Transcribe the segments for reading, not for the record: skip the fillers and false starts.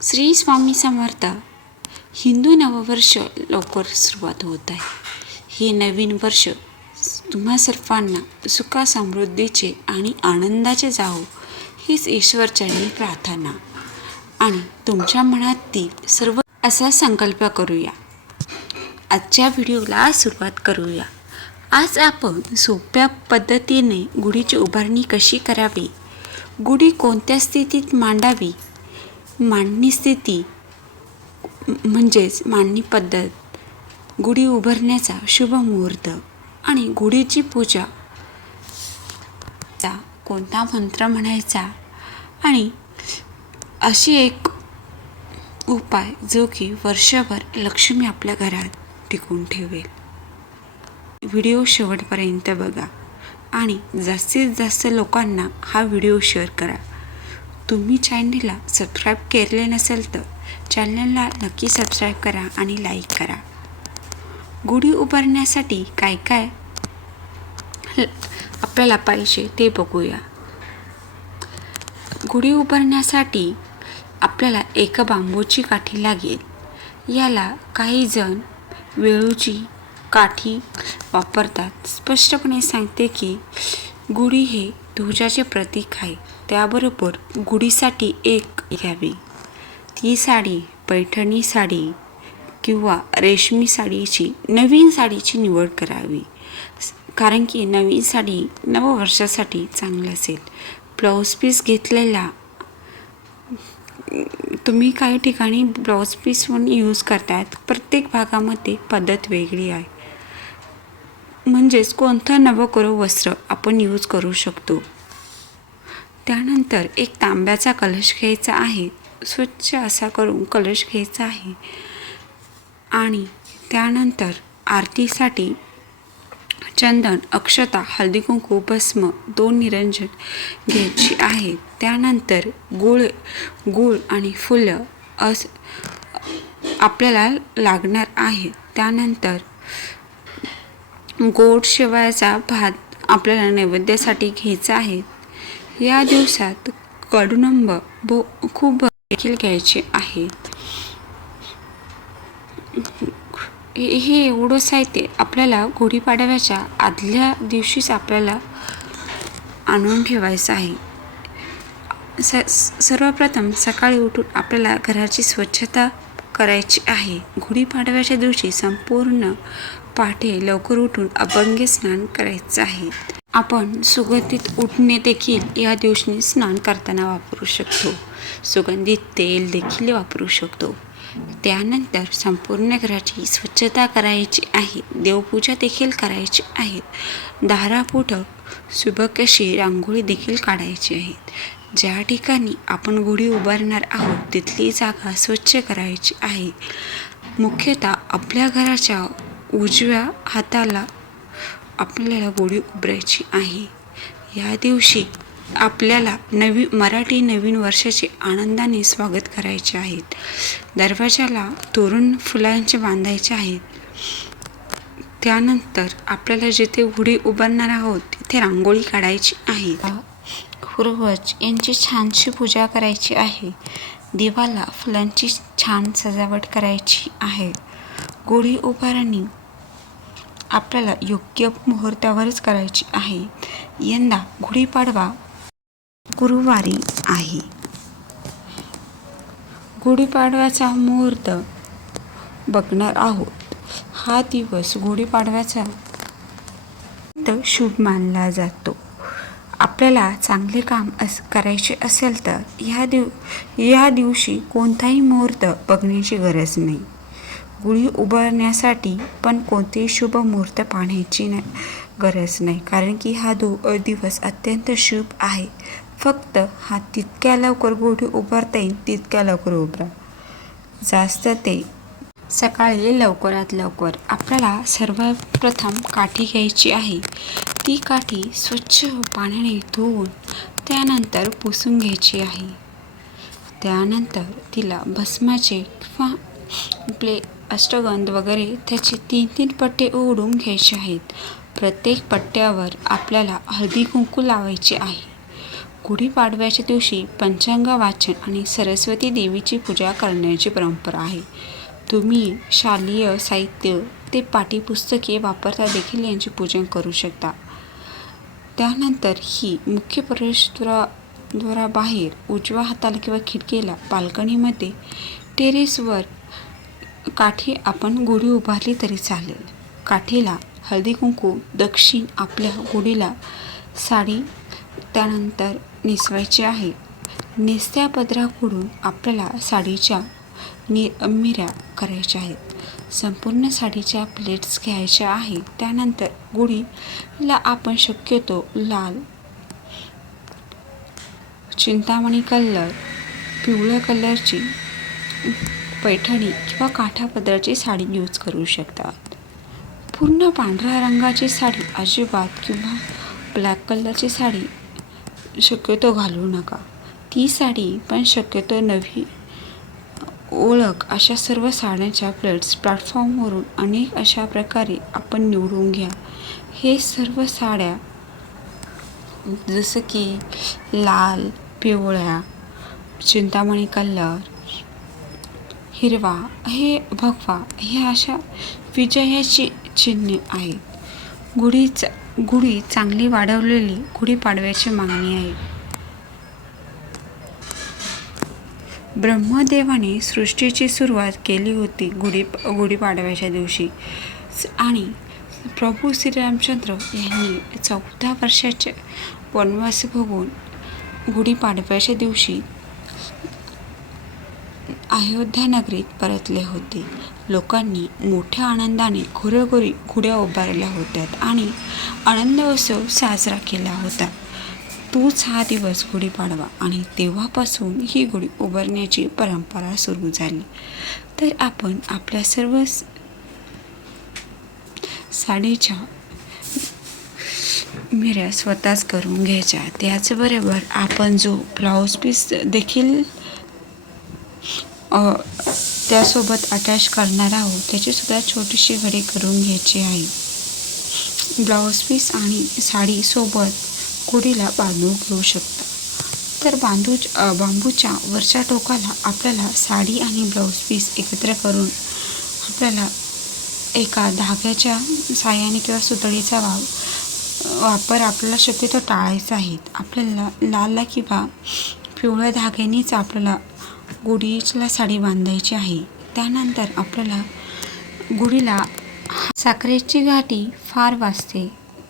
श्री स्वामी समर्थ. हिंदू नववर्ष लवकर सुरुवात होत आहे. हे नवीन वर्ष तुम्हा सर्वांना सुखा समृद्धीचे आणि आनंदाचे जावो हीच ईश्वरचरणी प्रार्थना आणि तुमच्या मनातील सर्व असा संकल्प करूया. आजच्या व्हिडिओला सुरुवात करूया. आज आपण सोप्या पद्धतीने गुढीची उभारणी कशी करावी, गुढी कोणत्या स्थितीत मांडावी, मांडणी स्थिती म्हणजेच मांडणी पद्धत, गुढी उभारण्याचा शुभ मुहूर्त आणि गुढीची पूजा, कोणता मंत्र म्हणायचा आणि अशी एक उपाय जो की वर्षभर लक्ष्मी आपल्या घरात टिकून ठेवेल. व्हिडिओ शेवटपर्यंत बघा आणि जास्तीत जास्त लोकांना हा व्हिडिओ शेअर करा. तुम्ही चॅनलला सबस्क्राईब केले नसेल तर चॅनलला नक्की सबस्क्राईब करा आणि लाईक करा. गुढी उभारण्यासाठी काय काय आपल्याला पाहिजे ते बघूया. गुढी उभारण्यासाठी आपल्याला एक बांबूची काठी लागेल. याला काही जण वेळूची काठी वापरतात. स्पष्टपणे सांगते की गुढी हे ध्वजाचे प्रतीक आहे. त्याबरोबर गुढीसाठी एक घ्यावी. ती साडी पैठणी साडी किंवा रेशमी साडीची, नवीन साडीची निवड करावी. कारण की नवीन साडी नववर्षासाठी चांगली असेल. ब्लाऊज पीस घेतलेला तुम्ही काही ठिकाणी ब्लाऊज पीस पण यूज करतात. प्रत्येक भागामध्ये पद्धत वेगळी आहे. म्हणजेच कोणतं नवकरो वस्त्र आपण यूज करू शकतो. त्यानंतर एक तांब्याचा कलश घ्यायचा आहे. स्वच्छ असा करून कलश घ्यायचा आहे आणि त्यानंतर आरतीसाठी चंदन, अक्षता, हळदी कुंकू, भस्म, 2 निरंजन घ्यायची आहे. त्यानंतर गूळ आणि फुलं आपल्याला लागणार आहे. त्यानंतर गोड शेवयाचा भात आपल्याला नैवेद्यासाठी घ्यायचा आहे. या दिवसात कडुनिंब खूप देखील घ्यायचे आहे. हे एवढं साहित्य आपल्याला गुढीपाडव्याच्या आदल्या दिवशीच आपल्याला आणून ठेवायचं आहे. सर्वप्रथम सकाळी उठून आपल्याला घराची स्वच्छता करायची आहे. गुढीपाडव्याच्या दिवशी संपूर्ण पहाटे लवकर उठून अभंग स्नान करायचं आहे. आपण सुगंधित उटणे देखील या दिवशी स्नान करताना वापरू शकतो. सुगंधित तेल देखील वापरू शकतो. त्यानंतर संपूर्ण घराची स्वच्छता करायची आहे. देवपूजा देखील करायची आहे. दारापुढं सुबक अशी रांगोळी देखील काढायची आहे. ज्या ठिकाणी आपण गुढी उभारणार आहोत तिथली जागा स्वच्छ करायची आहे. मुख्यतः आपल्या घराच्या उजव्या हाताला आपल्याला गुढी उभारायची आहे. या दिवशी आपल्याला मराठी नवीन वर्षाचे आनंदाने स्वागत करायचे आहेत. दरवाजाला तोरण फुलांचे बांधायचे आहेत. त्यानंतर आपल्याला जिथे गुढी उभारणार आहोत तिथे रांगोळी काढायची आहे. पूर्वज यांची छानशी पूजा करायची आहे. देवाला फुलांची छान सजावट करायची आहे. गुढी उभारणी आपल्याला योग्य मुहूर्तावरच करायची आहे. यंदा गुढीपाडवा गुरुवारी आहे. गुढीपाडव्याचा मुहूर्त बघणार आहोत. हा दिवस गुढीपाडव्याचा शुभ मानला जातो. आपल्याला चांगले काम करायचे असेल तर या दिवशी कोणताही मुहूर्त बघण्याची गरज नाही. गुढी उभारण्यासाठी पण कोणतेही शुभ मुहूर्त पाहण्याची गरज नाही. कारण की हा दिवस अत्यंत शुभ आहे. फक्त हा तितक्या लवकर गुढी उभारता येईल तितक्या लवकर उभारा. जास्त ते सकाळी लवकरात लवकर आपल्याला सर्वप्रथम काठी घ्यायची आहे. ती काठी स्वच्छ पाण्याने धुवून त्यानंतर पुसून घ्यायची आहे. त्यानंतर तिला भस्माचे किंवा आपले अष्टगंध वगैरे त्याचे 3-3 पट्टे ओढून घ्यायचे आहेत. प्रत्येक पट्ट्यावर आपल्याला हळदी कुंकू लावायचे आहे. गुढीपाडव्याच्या दिवशी पंचांग वाचन आणि सरस्वती देवीची पूजा करण्याची परंपरा आहे. तुम्ही शालेय साहित्य ते पाठ्यपुस्तके वापरता देखील यांचे पूजन करू शकता. त्यानंतर ही मुख्य प्रवेशद्वाराबाहेर उजव्या हाताला किंवा खिडकीला बाल्कनीमध्ये टेरेसवर काठी आपण गुढी उभारली तरी चालेल. काठीला हळदी कुंकू, दक्षिण आपल्या गुढीला साडी त्यानंतर नेसवायची आहे. नेसत्या पदराकडून आपल्याला साडीच्या मिऱ्या करायच्या आहेत. संपूर्ण साडीच्या प्लेट्स घ्यायच्या आहेत. त्यानंतर गुढीला आपण शक्यतो लाल, चिंतामणी कलर, पिवळ्या कलरची पैठणी किंवा काठापदराची साडी यूज करू शकता. पूर्ण पांढऱ्या रंगाची साडी अजिबात किंवा ब्लॅक कलरची साडी शक्यतो घालू नका. ती साडी पण शक्यतो नवी ओळख अशा सर्व साड्यांच्या प्लेट्स प्लॅटफॉर्मवरून अनेक अशा प्रकारे आपण निवडून घ्या. हे सर्व साड्या जसं की लाल, पिवळ्या, चिंतामणी कलर, हिरवा, हे भगवा, हे अशा विजयाची चिन्हे आहेत. गुढी चांगली वाढवलेली गुढीपाडव्याची मागणी आहे. ब्रह्मदेवाने सृष्टीची सुरुवात केली होती गुढीपाडव्याच्या दिवशी आणि प्रभू श्रीरामचंद्र यांनी 14 वर्षाचे वनवास भोगून गुढीपाडव्याच्या दिवशी अयोध्या नगरीत परतले होते. लोकांनी मोठ्या आनंदाने घरोघरी गुढ्या उभारल्या होत्या आणि आनंद उत्सव साजरा केला होता. तोच हा दिवस गुढीपाडवा आणि तेव्हापासून ही गुढी उभारण्याची परंपरा सुरू झाली. तर आपण आपल्या सर्व साडीच्या मिऱ्या स्वतःच करून घ्यायच्या. त्याचबरोबर आपण जो ब्लाऊज पीस देखील त्यासोबत अटॅच करणार आहोत त्याची सुद्धा छोटीशी घडी करून घ्यायची आहे. ब्लाऊज पीस आणि साडी सोबत गुढीला बांधून घेऊ शकता. तर बांबूच्या वरच्या टोकाला आपल्याला साडी आणि ब्लाऊज पीस एकत्र करून आपल्याला एका धाग्याच्या साहाय्याने किंवा सुतळीचा वापर आपल्याला शक्यतो टाळायचा आहे. आपल्याला लाल किंवा पिवळ्या धाग्यानेच आपल्याला गुढीला साडी बांधायची आहे. त्यानंतर आपल्याला गुढीला साखरेची गाठी फार वाजते,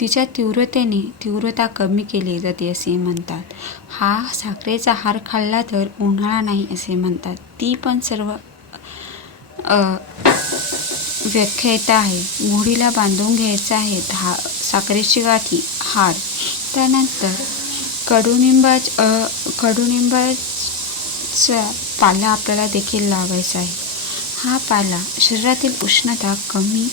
तिच्या तीव्रता कमी केली जाते असे म्हणतात. हा साखरेचा हार खाल्ला तर उन्हाळा नाही असे म्हणतात. ती पण सर्व व्याख्याता आहे. गुढीला बांधून घ्यायचा आहे साखरेची गाठी हार. त्यानंतर कडुनिंबाचा पाला आपल्याला देखील लावायचा आहे. हा पाला शरीरातील उष्णता कमी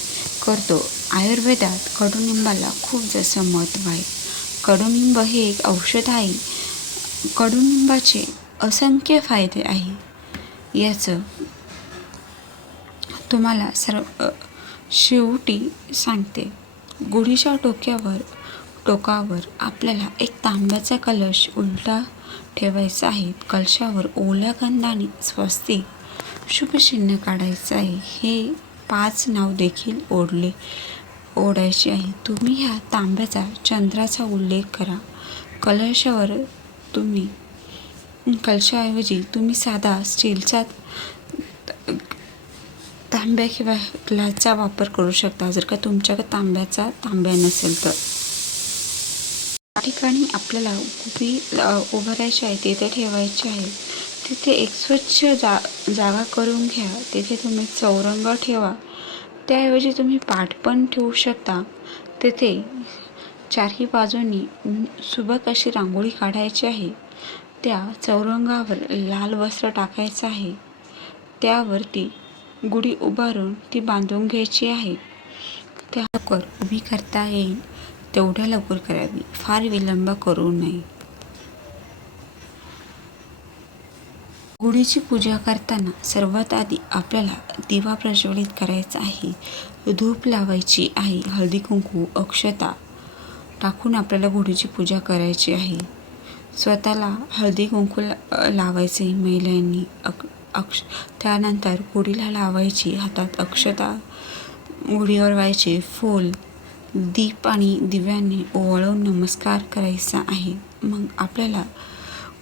करतो. आयुर्वेदात कडुनिंबाला खूप जास्त महत्त्व आहे. कडुनिंब हे एक औषध आहे. कडुनिंबाचे असंख्य फायदे आहे. याचं तुम्हाला शेवटी सांगते. गुढीच्या टोकावर आपल्याला एक तांब्याचा कलश उलटा ठेवायचा आहे. कलशावर ओल्या गंधाने स्वस्तिक शुभचिन्ह काढायचं आहे. हे 5 नाव देखील ओढायचे आहे. तुम्ही ह्या तांब्याचा चंद्राचा उल्लेख करा. कलशाऐवजी तुम्ही साधा स्टीलचा तांब्या किंवा ग्लासचा वापर करू शकता जर का तुमच्याकडे तांब्या नसेल तर. या ठिकाणी आपल्याला गुढी उभारायची आहे, तिथे ठेवायची आहे. तिथे एक स्वच्छ जागा करून घ्या. तिथे तुम्ही चौरंग ठेवा. त्याऐवजी तुम्ही पाट पण ठेवू शकता. तिथे चारही बाजूंनी सुबक अशी रांगोळी काढायची आहे. त्या चौरंगावर लाल वस्त्र टाकायचं आहे. त्यावरती गुढी उभारून ती बांधून घ्यायची आहे. त्या लवकर उभी करता येईल तेवढ्या लवकर करावी, फार विलंब करू नये. गुढीची पूजा करताना सर्वात आधी आपल्याला दिवा प्रज्वलित करायचा आहे. धूप लावायची आहे. हळदी कुंकू अक्षता टाकून आपल्याला गुढीची पूजा करायची आहे. स्वतःला हळदी कुंकू लावायचे महिलांनी. त्यानंतर गुढीला लावायची, हातात अक्षता, गुढीवर व्हायचे फूल, दीप आणि दिव्यांनी ओवाळून नमस्कार करायचा आहे. मग आपल्याला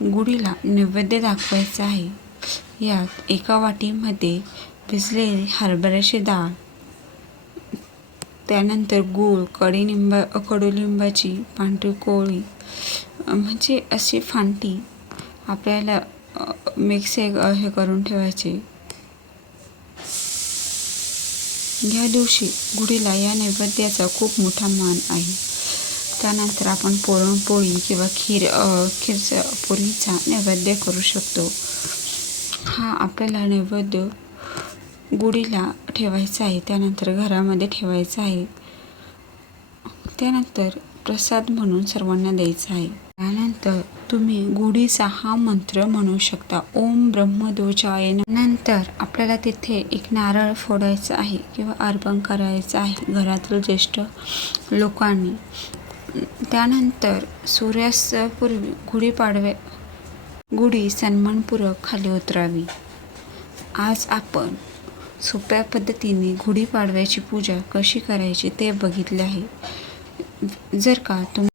गुढीला नैवेद्य दाखवायचा आहे. यात एका वाटीमध्ये भिजलेली हरभऱ्याची डाळ, त्यानंतर गूळ, कडुलिंबाची पांढरी कोळी म्हणजे अशी फांटी आपल्याला मिक्स हे करून ठेवायचे. या दिवशी गुढीला या नैवेद्याचा खूप मोठा मान आहे. त्यानंतर आपण पुरणपोळी किंवा पुरीचा नैवेद्य करू शकतो. हा आपल्याला नैवेद्य गुढीला ठेवायचा आहे, त्यानंतर घरामध्ये ठेवायचा आहे. त्यानंतर प्रसाद म्हणून सर्वांना द्यायचा आहे. त्यानंतर तुम्ही गुढीचा हा मंत्र म्हणू शकता, ओम ब्रह्मध्वजाय नमः. नंतर आपल्याला तिथे एक नारळ फोडायचा आहे किंवा अर्पण करायचं आहे घरातील ज्येष्ठ लोकांनी. त्यानंतर सूर्यास्तापूर्वी गुढी सन्मानपूर्वक खाली उतरावी. आज आपण सोप्या पद्धतीने गुढीपाडव्याची पूजा कशी करायची ते बघितले आहे. जर का